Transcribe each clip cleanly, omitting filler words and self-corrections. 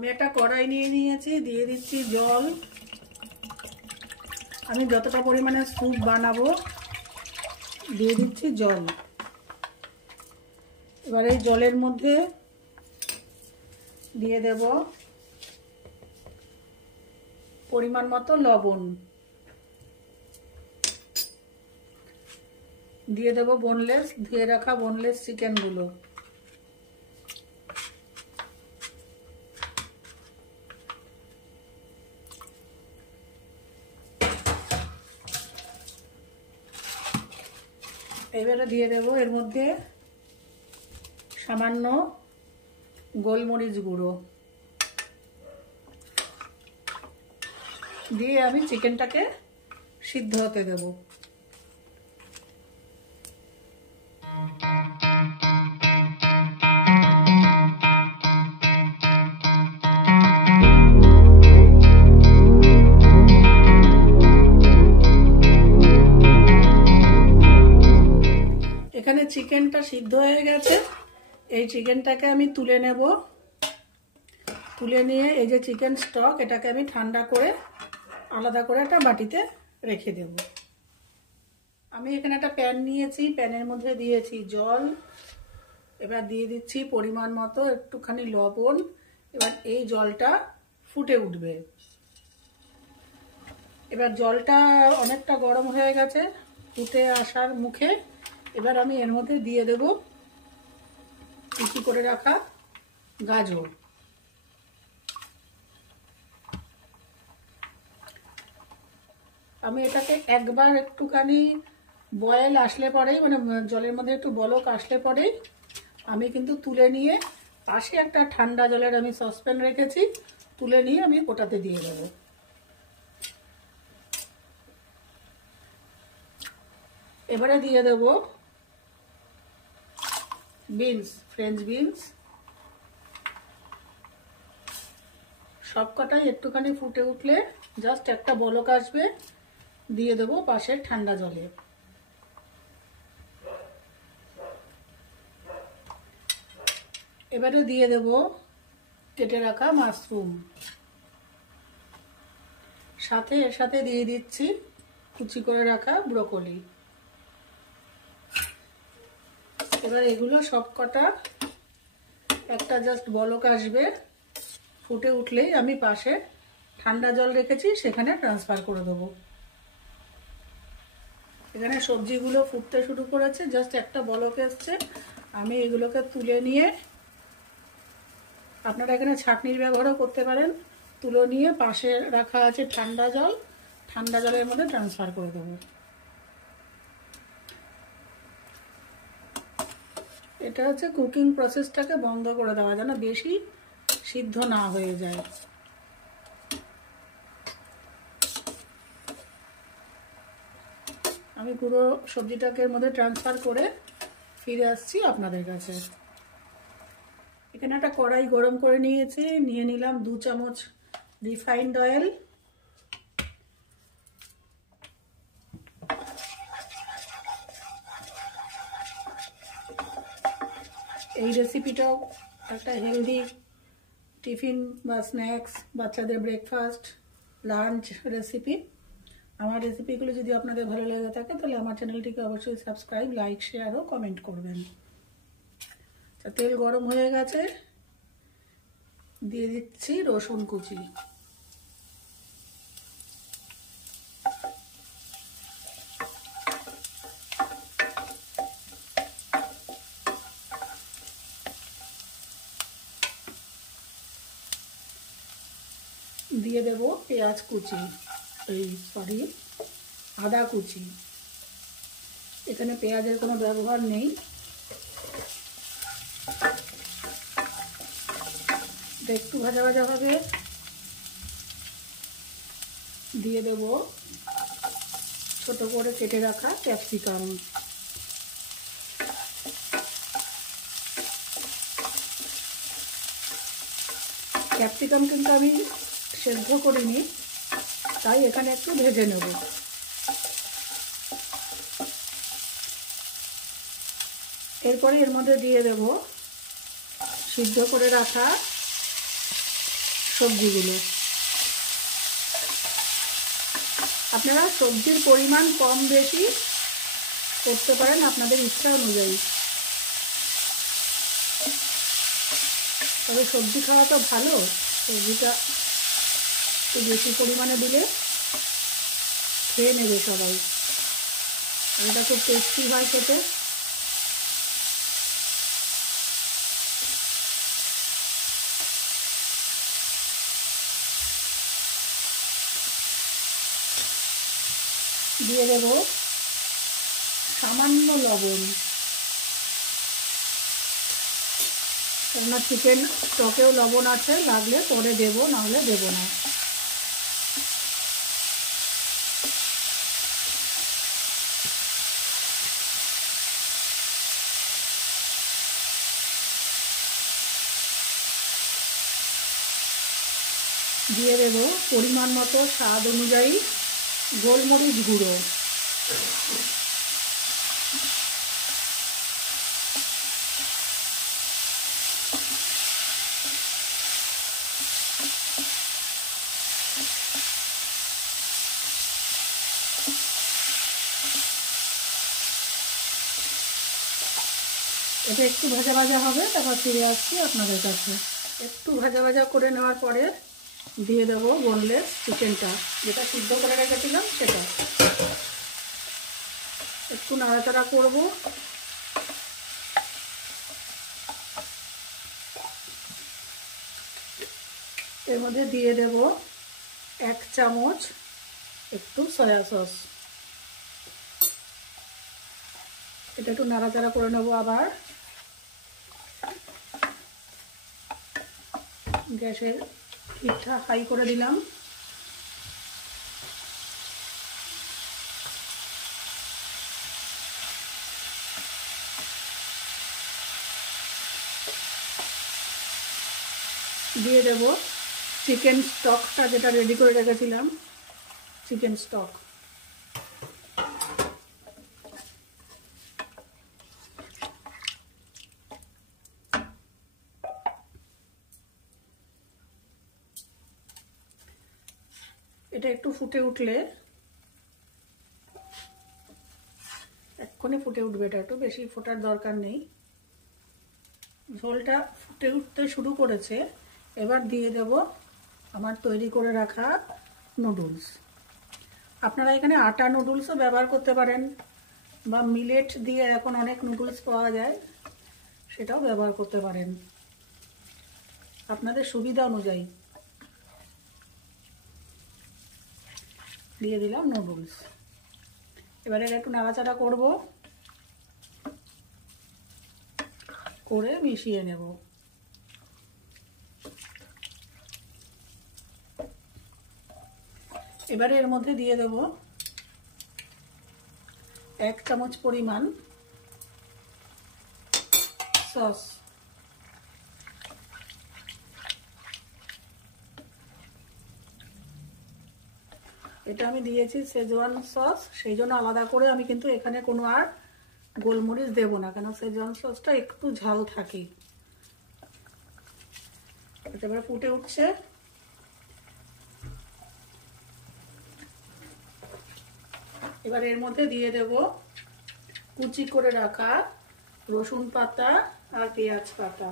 আমি একটা কড়াই নিয়ে নিয়েছি, দিয়ে দিচ্ছি জল। আমি যতটা পরিমাণে স্যুপ বানাবো দিয়ে দিচ্ছি জল। এবার এই জলের মধ্যে দিয়ে দেব পরিমাণ মতো লবণ, দিয়ে দেব ধুয়ে রাখা বোনলেস চিকেনগুলো। এবারে দিয়ে দেব এর মধ্যে সামান্য গোলমরিচ গুঁড়ো, দিয়ে আমি চিকেনটাকে সিদ্ধ হতে দেব। এখানে চিকেনটা সিদ্ধ হয়ে গেছে, এই চিকেনটাকে আমি তুলে নেব। তুলে নিয়ে এই যে চিকেন স্টক, এটাকে আমি ঠান্ডা করে আলাদা করে একটা বাটিতে রেখে দেব। আমি এখানে একটা প্যান নিয়েছি, প্যানের মধ্যে দিয়েছি জল। এবার দিয়ে দিচ্ছি পরিমাণ মতো একটুখানি লবণ। এবার এই জলটা ফুটে উঠবে। এবার জলটা অনেকটা গরম হয়ে গেছে, ফুটে আসার মুখে। এবার আমি এর মধ্যে দিয়ে দেব কুচি করে রাখা গাজর। আমি এটাকে একবার একটুখানি বয়েল আসলে পরেই, মানে জলের মধ্যে একটু বলক আসলে পরেই আমি কিন্তু তুলে নিয়ে পাশে একটা ঠান্ডা জলের আমি সসপ্যান রেখেছি, তুলে নিয়ে আমি ওটাতে দিয়ে দেবো। এবারে দিয়ে দেব বিনস, ফ্রেঞ্চ বিনস। সবকটাই একটুখানি ফুটে উঠলে, জাস্ট একটা বলক আসবে, দিয়ে দেবো পাশের ঠান্ডা জলে। এবারে দিয়ে দেব কেটে রাখা মাশরুম, এর সাথে দিয়ে দিচ্ছি কুচি করে রাখা ব্রোকলি। এবার এগুলো সবকটা একটা জাস্ট বলক আসবে, ফুটে উঠলেই আমি পাশে ঠান্ডা জল রেখেছি সেখানে ট্রান্সফার করে দেবো। এখানে সবজিগুলো ফুটতে শুরু করেছে, জাস্ট একটা বলক এসছে। আমি এগুলোকে তুলে নিয়ে, আপনারা এখানে ছাঁকনির ব্যবহারও করতে পারেন, তুলে নিয়ে পাশে রাখা আছে ঠান্ডা জল, ঠান্ডা জলের মধ্যে ট্রান্সফার করে দেবো। এটা হচ্ছে কুকিং প্রসেসটাকে বন্ধ করে দেওয়া, যেন বেশি সিদ্ধ না হয়ে যায়। আমি পুরো সবজিটাকে এর মধ্যে ট্রান্সফার করে ফিরে আসছি আপনাদের কাছে। এখানে একটা কড়াই গরম করে নিয়েছি, নিয়ে নিলাম 2 চামচ রিফাইন্ড অয়েল। এই রেসিপিটাও একটা হেলদি টিফিন বা স্ন্যাক্স, বাচ্চাদের ব্রেকফাস্ট, লাঞ্চ রেসিপি। আমার রেসিপিগুলো যদি আপনাদের ভালো লেগে থাকে তাহলে আমার চ্যানেলটিকে অবশ্যই সাবস্ক্রাইব, লাইক, শেয়ার ও কমেন্ট করবেন। তেল গরম হয়ে গেছে, দিয়ে দিচ্ছি রসুন কুচি। দিয়ে দেব পেঁয়াজ কুচি, আদা কুচি। এখানে পেঁয়াজের কোনো ব্যবহার নেই। একটু ভাজা ভাজা হবে, দিয়ে দেব ছোট করে কেটে রাখা ক্যাপসিকাম। ক্যাপসিকাম কিন্তু আমি সেদ্ধ করিনি, তাই এখানে একটু ভেজে নেব। এরপরে এর মধ্যে দিয়ে দেব সিদ্ধ করে রাখা সবজিগুলো। আপনারা সবজির পরিমাণ কম বেশি করতে পারেন আপনাদের ইচ্ছা অনুযায়ী। তবে সবজি খাওয়া তো ভালো, সবজিটা একটু বেশি পরিমাণে দিলে খেয়ে নেবে সবাই। এটা খুব টেস্টি হয় খেতে। দিয়ে দেব সামান্য লবণ, কেননা চিকেন স্টকেও লবণ আছে, লাগলে পরে দেব, নাহলে দেব না। দিয়ে দেব পরিমাণ মতো স্বাদ অনুযায়ী গোলমরিচ গুঁড়ো। এটা একটু ভাজা ভাজা হবে, তারপর ফিরে আসছি আপনাদের কাছে। একটু ভাজা ভাজা করে নেওয়ার পরে দিয়ে দেব বোনলেস চিকেনটা, যেটা সিদ্ধ করে রেখেছিলাম সেটা। একটু নাড়াচাড়া করব। এর মধ্যে দিয়ে দেব 1 চামচ একটু সয়া সস। এটা একটু নাড়াচাড়া করে নেব। আবার গ্যাসের হিটটা হাই করে দিলাম। দিয়ে দেব চিকেন স্টকটা, যেটা রেডি করে রেখেছিলাম, চিকেন স্টক। এটা একটু ফুটে উঠলে, এক্ষুনি ফুটে উঠবে, এটা একটু বেশি ফোটার দরকার নেই। ঝোলটা ফুটে উঠতে শুরু করেছে। এবার দিয়ে দেব আমার তৈরি করে রাখা নুডলস। আপনারা এখানে আটা নুডলসও ব্যবহার করতে পারেন, বা মিলেট দিয়ে এখন অনেক নুডলস পাওয়া যায়, সেটাও ব্যবহার করতে পারেন আপনাদের সুবিধা অনুযায়ী। দিয়ে দিলাম নুডলস। এবারে একটু নাড়াচাড়া করব, করে মিশিয়ে নেব। এবারে এর মধ্যে দিয়ে দেব 1 চামচ পরিমাণ সস। এটা আমি দিয়েছি শেজওয়ান সস, সেই জন্য আলাদা করে আমি কিন্তু এখানে কোনো আর গোলমরিচ দেব না, কেন শেজওয়ান সসটা একটু ঝাল থাকে। এবারে ফুটে উঠছে। এবার এর মধ্যে দিয়ে দেব কুচি করে রাখা রসুন পাতা আর পেঁয়াজ পাতা।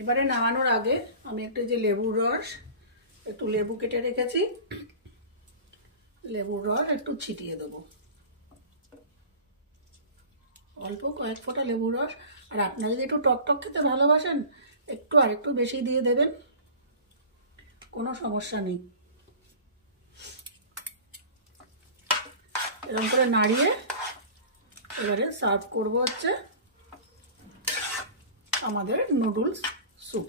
এবারে নামানোর আগে আমি একটু যে লেবুর রস, একটু লেবু কেটে রেখেছি, লেবুর রস একটু ছিটিয়ে দেবো। অল্প কয়েক ফোঁটা লেবুর রস। আর আপনারা যদি একটু টক টক খেতে ভালোবাসেন একটু আর একটু বেশি দিয়ে দেবেন, কোনো সমস্যা নেই। এরকম করে নাড়িয়ে এবারে সার্ভ করব হচ্ছে আমাদের নুডলস স্যুপ।